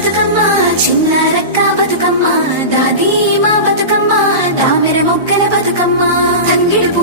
బతుకమ్మ చిన్న రక్క బతుకమ్మ దాదీ మా బతుకమ్మ దామెర మొక్కల బతుకమ్మ. తంగిడు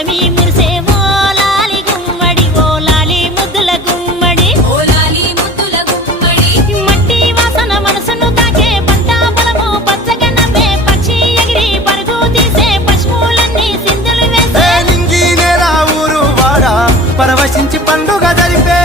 కోసమీ మురిసే ఓలాలి గుమ్మడి ఓలాలి ముద్దుల గుమ్మడి. ఓలాలి ముద్దుల గుమ్మడి. మట్టి వాసన మనసును తాకే పంట బలము పచ్చగన్నమే పక్షి ఎగిరి పరుగు తీసే పశువులన్నీ సింధులు వేసే. నింగినే రా ఊరు వాడ? పరవశించి పండుగ జరిపే.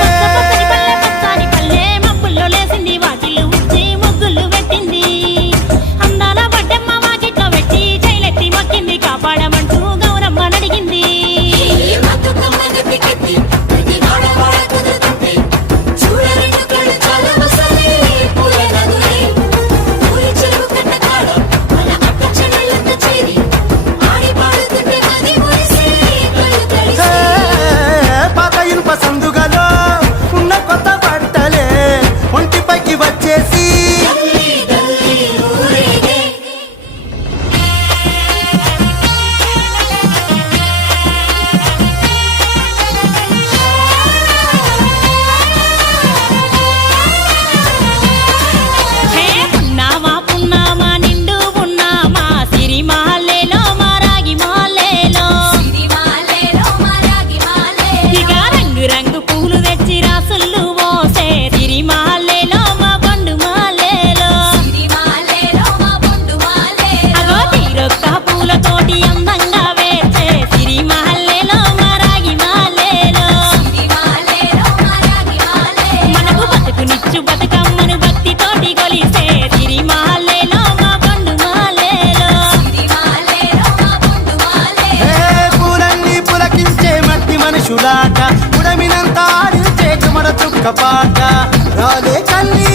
రాలే కల్లి